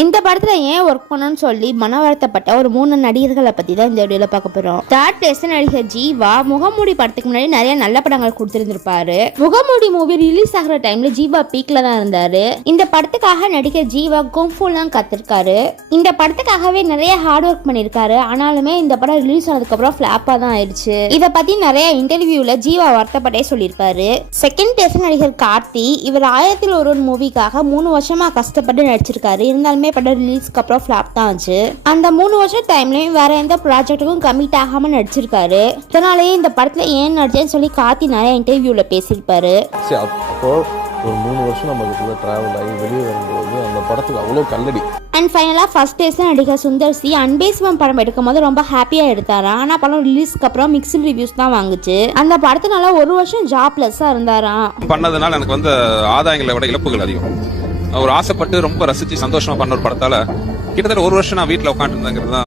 இந்த படத்துல ஏன் ஒர்க் பண்ணணும்னு சொல்லி மன வருத்தப்பட்ட ஒரு 3 நடிகர்களை பத்தி தான் இந்த வீடியோல பார்க்க போறோம். தேர்ட் பிளேஸ் நடிகர் ஜீவா. முகமூடி படத்துக்கு முன்னாடி நிறைய நல்ல படங்கள் கொடுத்திருந்திருப்பாரு. முகமூடி மூவி ரிலீஸ் ஆகிற டைம்ல ஜீவா பீக்ல தான் இருந்தாரு. இந்த படத்துக்காக நடிகர் ஜீவா கும்ஃபுலாம் கத்திருக்காரு. இந்த படத்துக்காகவே நிறைய ஹார்ட் ஒர்க் பண்ணிருக்காரு. ஆனாலுமே இந்த படம் ரிலீஸ் ஆனதுக்கு அப்புறம் ஃபிளாப்பா தான் ஆயிடுச்சு. இத பத்தி நிறைய இன்டர்வியூல ஜீவா வருத்தப்பட்டே சொல்லியிருக்காரு. செகண்ட் பிளேஸ் நடிகர் கார்த்தி. இவர் 1000 ஒரு மூவிக்காக 3 வருஷமா கஷ்டப்பட்டு நடிச்சிருக்காரு. இருந்தாலுமே படம் ரிலீஸ்க்கு அப்புறம் ஃபிளாப் தான் ஆச்சு. அந்த 3 வருஷம் டைம்லயும் வேற எந்த ப்ராஜெக்ட்டுக்கும் கமிட் ஆகாம நடிச்சிருக்காரு. இதனாலேயே இந்த படத்துல ஏன் நடிச்சேன்னு சொல்லி கார்த்தி நிறைய இன்டர்வியூல பேசியிருப்பாரு. அப்போ ஒரு 3 வருஷம் நம்ம இதுக்குள்ள டிராவல் ஆகி வெளியே வரும்போது அந்த படத்துக்கு அவ்வளோ கல்லடி. அண்ட் ஃபைனலாக ஃபர்ஸ்ட் டேஸ் நடிகர் சுந்தர் சி. அன்பே சிவம் படம் எடுக்கும் போது ரொம்ப ஹாப்பியாக எடுத்தாரா. ஆனால் படம் ரிலீஸ்க்கு அப்புறம் மிக்ஸ்டு ரிவ்யூஸ் தான் வாங்குச்சு. அந்த படத்தினால 1 வருஷம் ஜாப்லெஸ்ஸாக இருந்தாராம். பண்ணதுனால எனக்கு வந்து ஆதாயங்களை விட இழப்புகள் அதிகம். ஒரு ஆசைப்பட்டு ரொம்ப ரசிச்சு சந்தோஷமா பண்ண ஒரு படத்தால கிட்டத்தட்ட 1 வருஷம் நான் வீட்டுல உட்காந்துருந்தேங்கிறது தான்